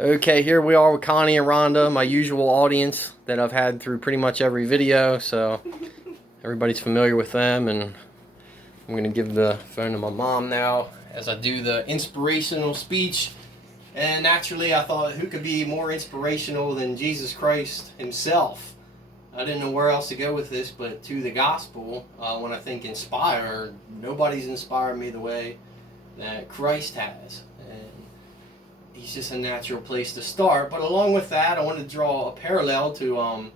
Okay, here we are with Connie and Rhonda, my usual audience that I've had through pretty much every video, so everybody's familiar with them. And I'm going to give the phone to my mom now as I do the inspirational speech. And naturally, I thought, who could be more inspirational than Jesus Christ himself? I didn't know where else to go with this, but to the gospel. When I think inspire, nobody's inspired me the way that Christ has. And he's just a natural place to start. But along with that, I wanted to draw a parallel to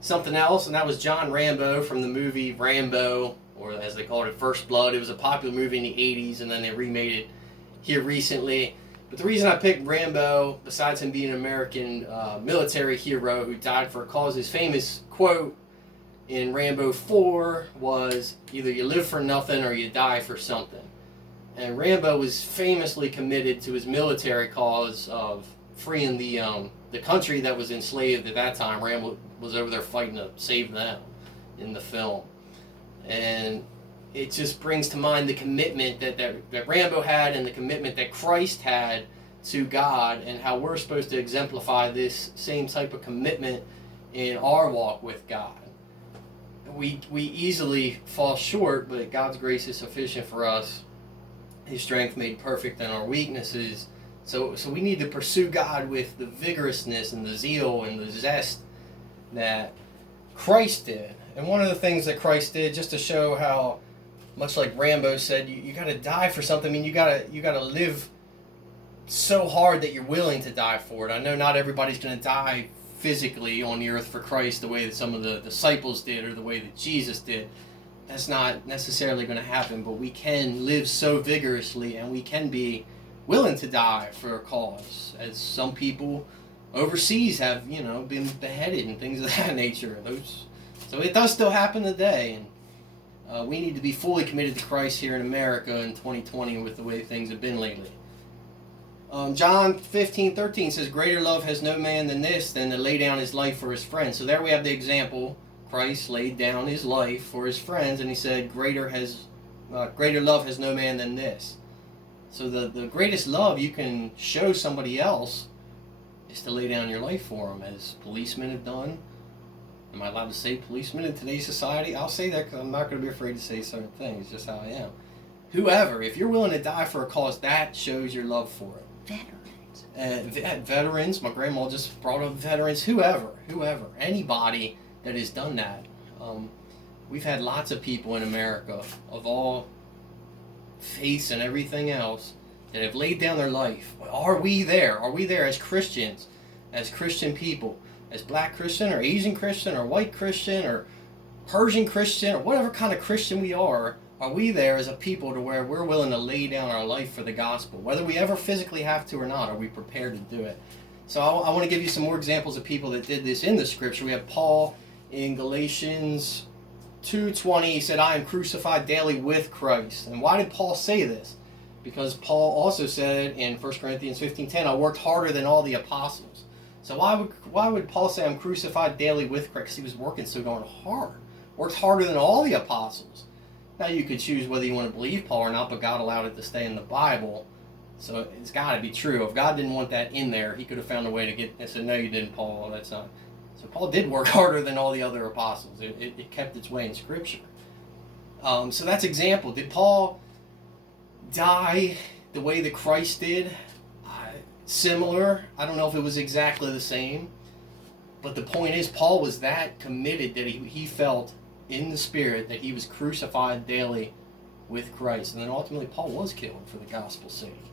something else, and that was John Rambo from the movie Rambo, or as they called it, First Blood. It was a popular movie in the 80s, and then they remade it here recently. But the reason I picked Rambo, besides him being an American military hero who died for a cause, his famous quote in Rambo 4 was, either you live for nothing or you die for something. And Rambo was famously committed to his military cause of freeing the country that was enslaved at that time. Rambo was over there fighting to save them in the film. And it just brings to mind the commitment that Rambo had and the commitment that Christ had to God, and how we're supposed to exemplify this same type of commitment in our walk with God. We easily fall short, but God's grace is sufficient for us. His strength made perfect in our weaknesses. So we need to pursue God with the vigorousness and the zeal and the zest that Christ did. And one of the things that Christ did, just to show how much like Rambo said, you got to die for something. I mean, you got to live so hard that you're willing to die for it. I know not everybody's going to die physically on the earth for Christ the way that some of the disciples did, or the way that Jesus did. That's not necessarily going to happen, but we can live so vigorously, and we can be willing to die for a cause, as some people overseas have, been beheaded and things of that nature. So it does still happen today, and we need to be fully committed to Christ here in America in 2020 with the way things have been lately. John 15:13 says, "Greater love has no man than this, than to lay down his life for his friends." So there we have the example. Christ laid down his life for his friends, and he said, greater love has no man than this. So the greatest love you can show somebody else is to lay down your life for them, as policemen have done. Am I allowed to say policemen in today's society? I'll say that because I'm not going to be afraid to say certain things, just how I am. Whoever, if you're willing to die for a cause, that shows your love for it. Veterans. Veterans, my grandma just brought up veterans. Whoever, anybody that has done that. We've had lots of people in America of all faiths and everything else that have laid down their life. Are we there? Are we there as Christians, as Christian people, as black Christian or Asian Christian or white Christian or Persian Christian or whatever kind of Christian we are? Are we there as a people to where we're willing to lay down our life for the gospel? Whether we ever physically have to or not, are we prepared to do it? So I want to give you some more examples of people that did this in the scripture. We have Paul in Galatians 2:20. He said, "I am crucified daily with Christ." And why did Paul say this? Because Paul also said in 1 Corinthians 15:10, "I worked harder than all the apostles." So why would Paul say, "I'm crucified daily with Christ"? Because he was working so darn hard. Worked harder than all the apostles. Now you could choose whether you want to believe Paul or not, but God allowed it to stay in the Bible. So it's got to be true. If God didn't want that in there, he could have found a way to get and said, "No, you didn't, Paul. That's not." So Paul did work harder than all the other apostles. It kept its way in Scripture. So that's example. Did Paul die the way that Christ did? Similar. I don't know if it was exactly the same. But the point is, Paul was that committed that he felt in the Spirit that he was crucified daily with Christ. And then ultimately Paul was killed for the gospel's sake,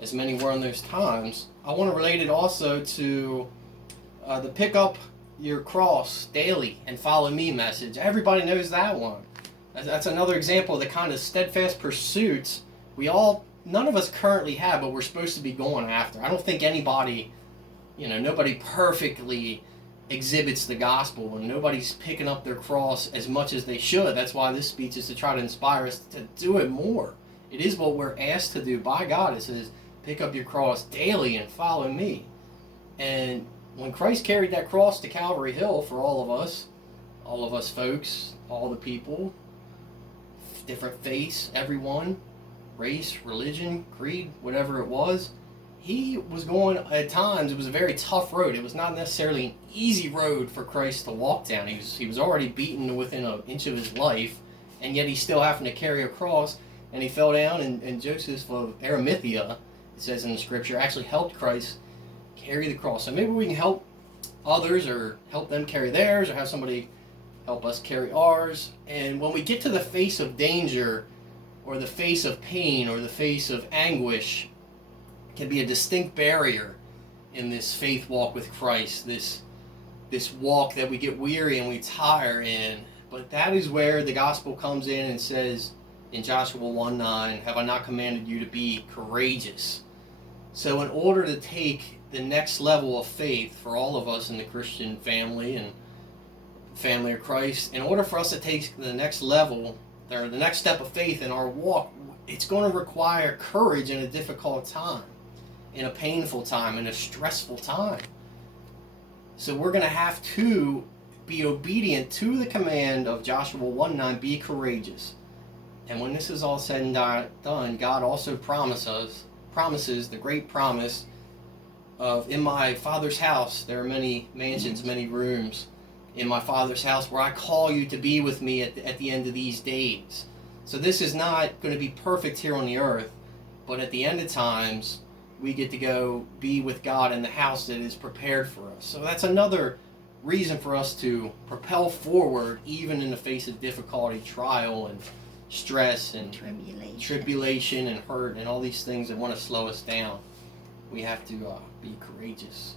as many were in those times. I want to relate it also to the pick up your cross daily and follow me message. Everybody knows that one. That's another example of the kind of steadfast pursuits none of us currently have, but we're supposed to be going after. I don't think anybody, nobody perfectly exhibits the gospel, and nobody's picking up their cross as much as they should. That's why this speech is to try to inspire us to do it more. It is what we're asked to do by God. It says, pick up your cross daily and follow me. And when Christ carried that cross to Calvary Hill for all of us folks, all the people, different faiths, everyone, race, religion, creed, whatever it was, he was going, at times, it was a very tough road. It was not necessarily an easy road for Christ to walk down. He was already beaten within an inch of his life, and yet he's still having to carry a cross, and he fell down, and Joseph of Arimathea, it says in the scripture, actually helped Christ carry the cross. So maybe we can help others, or help them carry theirs, or have somebody help us carry ours. And when we get to the face of danger, or the face of pain, or the face of anguish, can be a distinct barrier in this faith walk with Christ, this walk that we get weary and we tire in. But that is where the gospel comes in and says in Joshua 1:9, have I not commanded you to be courageous? So in order to take the next level of faith for all of us in the Christian family and family of Christ, in order for us to take the next level, or the next step of faith in our walk, it's going to require courage in a difficult time, in a painful time, in a stressful time. So we're going to have to be obedient to the command of Joshua 1:9, be courageous. And when this is all said and done, God also promises the great promise of, in my Father's house there are many mansions, many rooms in my Father's house, where I call you to be with me at the end of these days. So this is not going to be perfect here on the earth, but at the end of times, we get to go be with God in the house that is prepared for us. So that's another reason for us to propel forward, even in the face of difficulty, trial, and stress, and tribulation and hurt, and all these things that want to slow us down. We have to be courageous.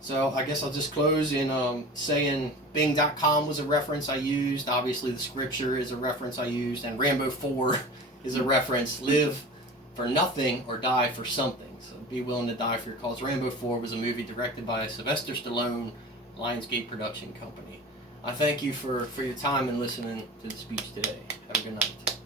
So I guess I'll just close in saying Bing.com was a reference I used. Obviously the scripture is a reference I used. And Rambo 4 is a reference. Live for nothing or die for something. So be willing to die for your cause. Rambo 4 was a movie directed by Sylvester Stallone, Lionsgate Production Company. I thank you for your time and listening to the speech today. Have a good night.